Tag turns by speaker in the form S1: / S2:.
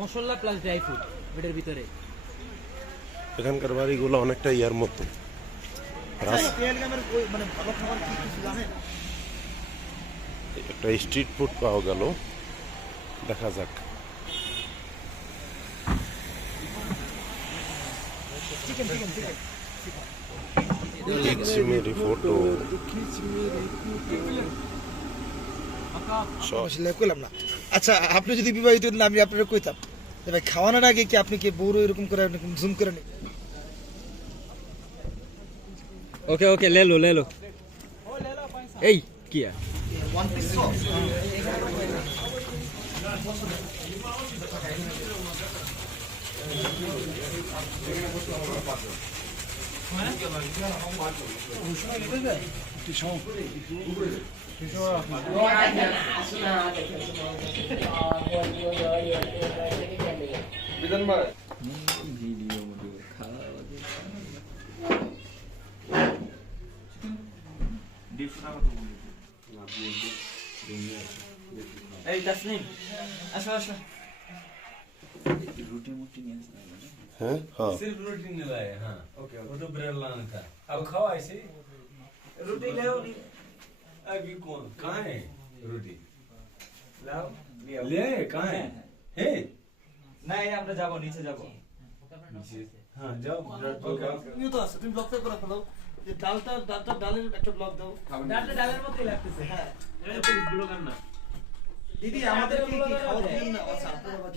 S1: মশলা plus dry fruit এটার ভিতরে।
S2: এখানকার বাড়িগুলো অনেকটা ইয়ার মতো।
S3: মানে
S2: একটা স্ট্রিট ফুড পাওয়া গেল। দেখা যাক। আচ্ছা, আচ্ছা,
S3: মেরি ফটো না। আচ্ছা আপনি যদি বিবাহিত না আমি আপনার কইতাম ভাই খাওয়ানোর আগে কি আপনি কি বউরও এরকম করে জুম করে নেবেন
S1: ওকে ওকে ले लो ले लो এই কি है
S3: ওয়ান পিস সস
S1: এই তাসনিম আসো আসো
S2: হ্যাঁ হ্যাঁ
S4: सिर्फ रोटी नहीं लाए हाँ ओके वो तो ब्रेड लाना था अब खाओ ऐसे रोटी लाओ अभी कौन कहाँ है रोटी लाओ ले कहाँ है है
S1: না এই আমরা যাব নিচে যাব
S4: नीचे हाँ जाओ ब्रेड को खाओ
S3: তুমিও তো আছো তুমি ব্লগটা করে ফেলো যে ডালটা ডালটা ডালের একটা ব্লক দাও।
S1: ডালটা ডালের মতোই লাগতেছে।
S3: হ্যাঁ।
S1: এটা ব্লগার না।
S3: দিদি আমাদের কি কি খাওয়া দিন না? আচ্ছা আপনারা বাদ